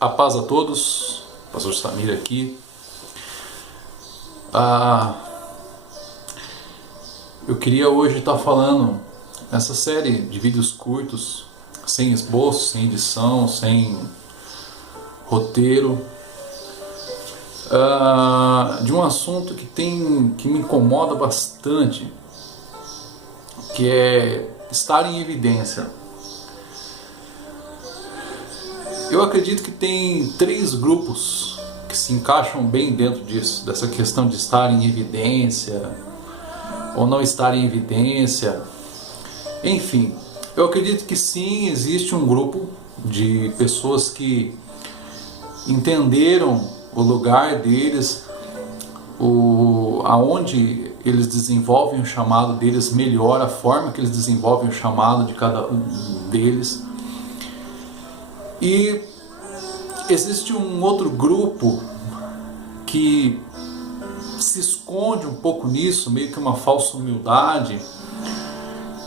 A paz a todos, Pastor Samir aqui. Eu queria hoje estar falando nessa série de vídeos curtos, sem esboço, sem edição, sem roteiro, de um assunto que me incomoda bastante, que é estar em evidência. Eu acredito que tem 3 grupos que se encaixam bem dentro disso, dessa questão de estar em evidência ou não estar em evidência. Enfim, eu acredito que sim, existe um grupo de pessoas que entenderam o lugar deles, aonde eles desenvolvem o chamado deles melhor, a forma que eles desenvolvem o chamado de cada um deles. E existe um outro grupo que se esconde um pouco nisso, meio que uma falsa humildade,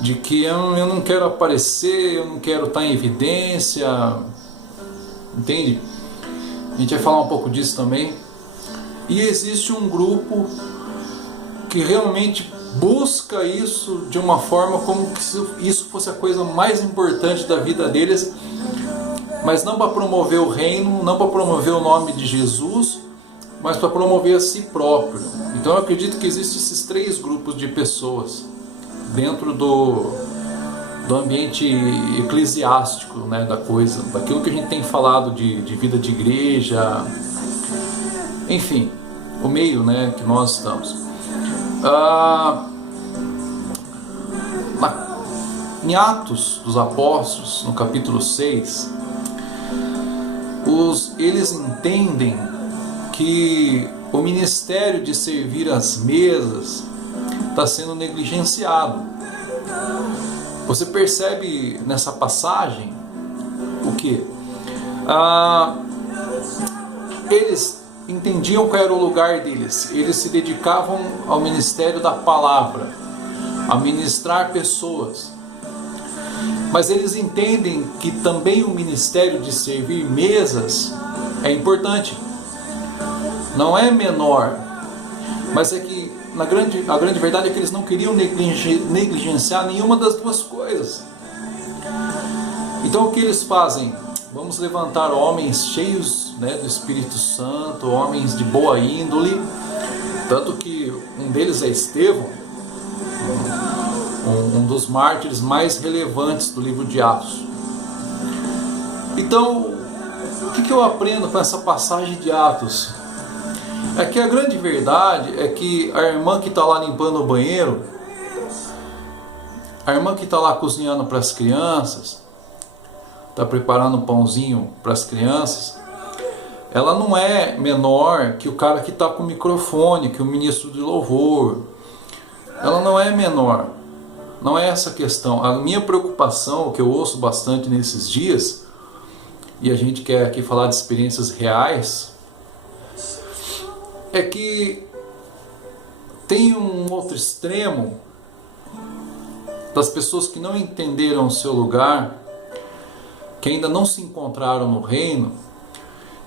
de que eu não quero aparecer, eu não quero estar em evidência, entende? A gente vai falar um pouco disso também. E existe um grupo que realmente busca isso de uma forma como se isso fosse a coisa mais importante da vida deles, mas não para promover o reino, não para promover o nome de Jesus, mas para promover a si próprio. Então eu acredito que existem esses 3 grupos de pessoas dentro do ambiente eclesiástico, né, da coisa, daquilo que a gente tem falado de vida de igreja, enfim, o meio, né, que nós estamos. Em Atos dos Apóstolos, no capítulo 6, eles entendem que o ministério de servir às mesas está sendo negligenciado. Você percebe nessa passagem o que? Eles entendiam qual era o lugar deles. Eles se dedicavam ao ministério da palavra, a ministrar pessoas. Mas eles entendem que também o ministério de servir mesas é importante. Não é menor, mas é que a grande verdade é que eles não queriam negligenciar nenhuma das duas coisas. Então o que eles fazem? Vamos levantar homens cheios, né, do Espírito Santo, homens de boa índole, tanto que um deles é Estevão, um dos mártires mais relevantes do livro de Atos. Então, o que eu aprendo com essa passagem de Atos? É que a grande verdade é que a irmã que está lá limpando o banheiro, a irmã que está lá cozinhando para as crianças, está preparando um pãozinho para as crianças, ela não é menor que o cara que está com o microfone, que o ministro de louvor. Ela não é menor. Não é essa a questão. A minha preocupação, o que eu ouço bastante nesses dias, e a gente quer aqui falar de experiências reais, é que tem um outro extremo das pessoas que não entenderam o seu lugar, que ainda não se encontraram no reino,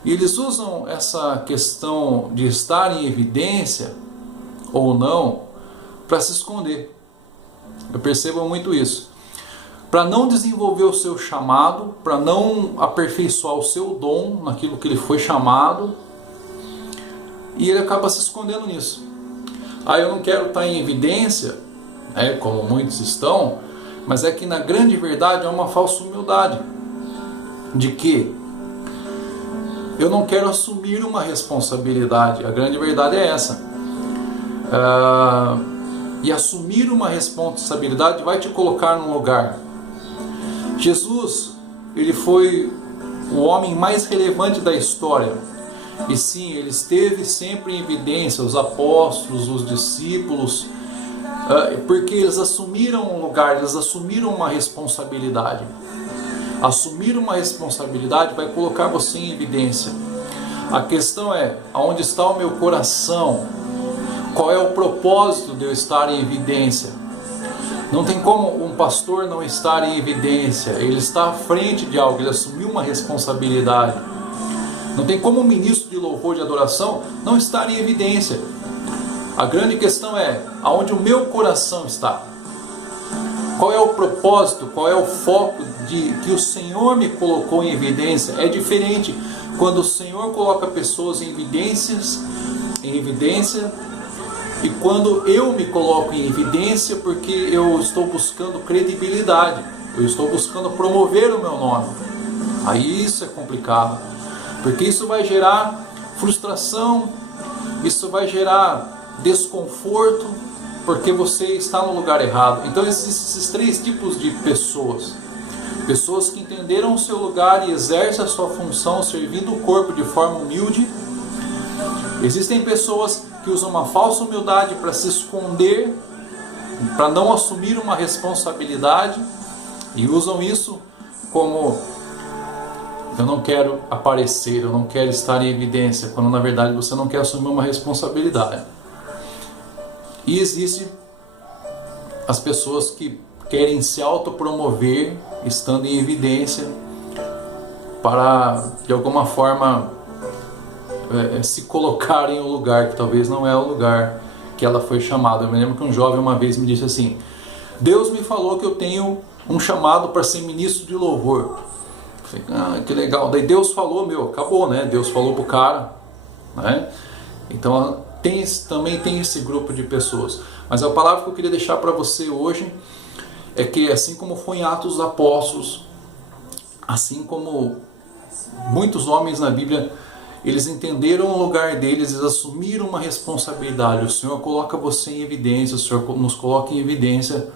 e eles usam essa questão de estar em evidência ou não para se esconder. Eu percebo muito isso. Para não desenvolver o seu chamado, para não aperfeiçoar o seu dom naquilo que ele foi chamado, e ele acaba se escondendo nisso. Eu não quero estar em evidência, como muitos estão, mas é que na grande verdade é uma falsa humildade, de que eu não quero assumir uma responsabilidade. A grande verdade é essa. E assumir uma responsabilidade vai te colocar num lugar. Jesus, ele foi o homem mais relevante da história. E sim, ele esteve sempre em evidência, os apóstolos, os discípulos, porque eles assumiram um lugar, eles assumiram uma responsabilidade. Assumir uma responsabilidade vai colocar você em evidência. A questão é, aonde está o meu coração? Qual é o propósito de eu estar em evidência? Não tem como um pastor não estar em evidência. Ele está à frente de algo, ele assumiu uma responsabilidade. Não tem como um ministro de louvor, de adoração, não estar em evidência. A grande questão é aonde o meu coração está. Qual é o propósito, qual é o foco de que o Senhor me colocou em evidência? É diferente quando o Senhor coloca pessoas em evidência, e quando eu me coloco em evidência porque eu estou buscando credibilidade, eu estou buscando promover o meu nome. Aí isso é complicado, porque isso vai gerar frustração, isso vai gerar desconforto, porque você está no lugar errado. Então existem esses três tipos de pessoas. Pessoas que entenderam o seu lugar e exercem a sua função servindo o corpo de forma humilde. Existem pessoas que usam uma falsa humildade para se esconder, para não assumir uma responsabilidade, e usam isso como: eu não quero aparecer, eu não quero estar em evidência, quando na verdade você não quer assumir uma responsabilidade. E existem as pessoas que querem se autopromover, estando em evidência, para de alguma forma se colocar em um lugar que talvez não é o lugar que ela foi chamada. Eu me lembro que um jovem uma vez me disse assim: Deus me falou que eu tenho um chamado para ser ministro de louvor. Eu falei, que legal. Daí Deus falou, acabou, né? Deus falou pro cara, né? Então também tem esse grupo de pessoas. Mas a palavra que eu queria deixar para você hoje é que, assim como foi em Atos dos Apóstolos, assim como muitos homens na Bíblia, eles entenderam o lugar deles, eles assumiram uma responsabilidade. O Senhor coloca você em evidência, o Senhor nos coloca em evidência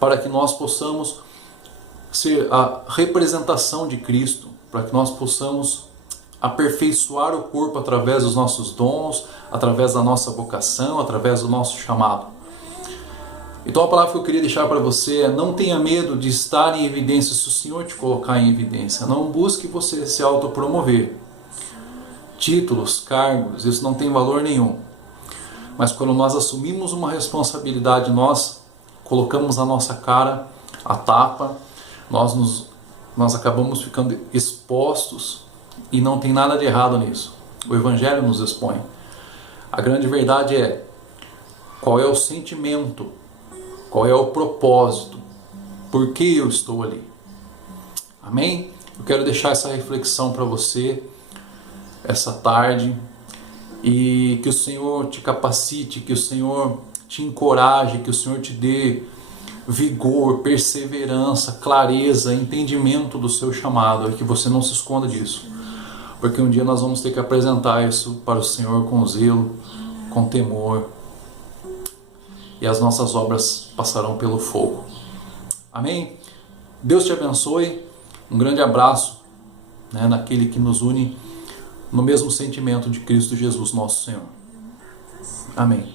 para que nós possamos ser a representação de Cristo, para que nós possamos aperfeiçoar o corpo através dos nossos dons, através da nossa vocação, através do nosso chamado. Então a palavra que eu queria deixar para você é: não tenha medo de estar em evidência se o Senhor te colocar em evidência. Não busque você se autopromover. Títulos, cargos, isso não tem valor nenhum. Mas quando nós assumimos uma responsabilidade, nós colocamos a nossa cara a tapa, nós acabamos ficando expostos, e não tem nada de errado nisso. O Evangelho nos expõe. A grande verdade é: qual é o sentimento, qual é o propósito, por que eu estou ali? Amém? Eu quero deixar essa reflexão para você essa tarde, e que o Senhor te capacite, que o Senhor te encoraje, que o Senhor te dê vigor, perseverança, clareza, entendimento do seu chamado, e que você não se esconda disso, porque um dia nós vamos ter que apresentar isso para o Senhor com zelo, com temor, e as nossas obras passarão pelo fogo. Amém? Deus te abençoe, um grande abraço, naquele que nos une no mesmo sentimento de Cristo Jesus, nosso Senhor. Amém.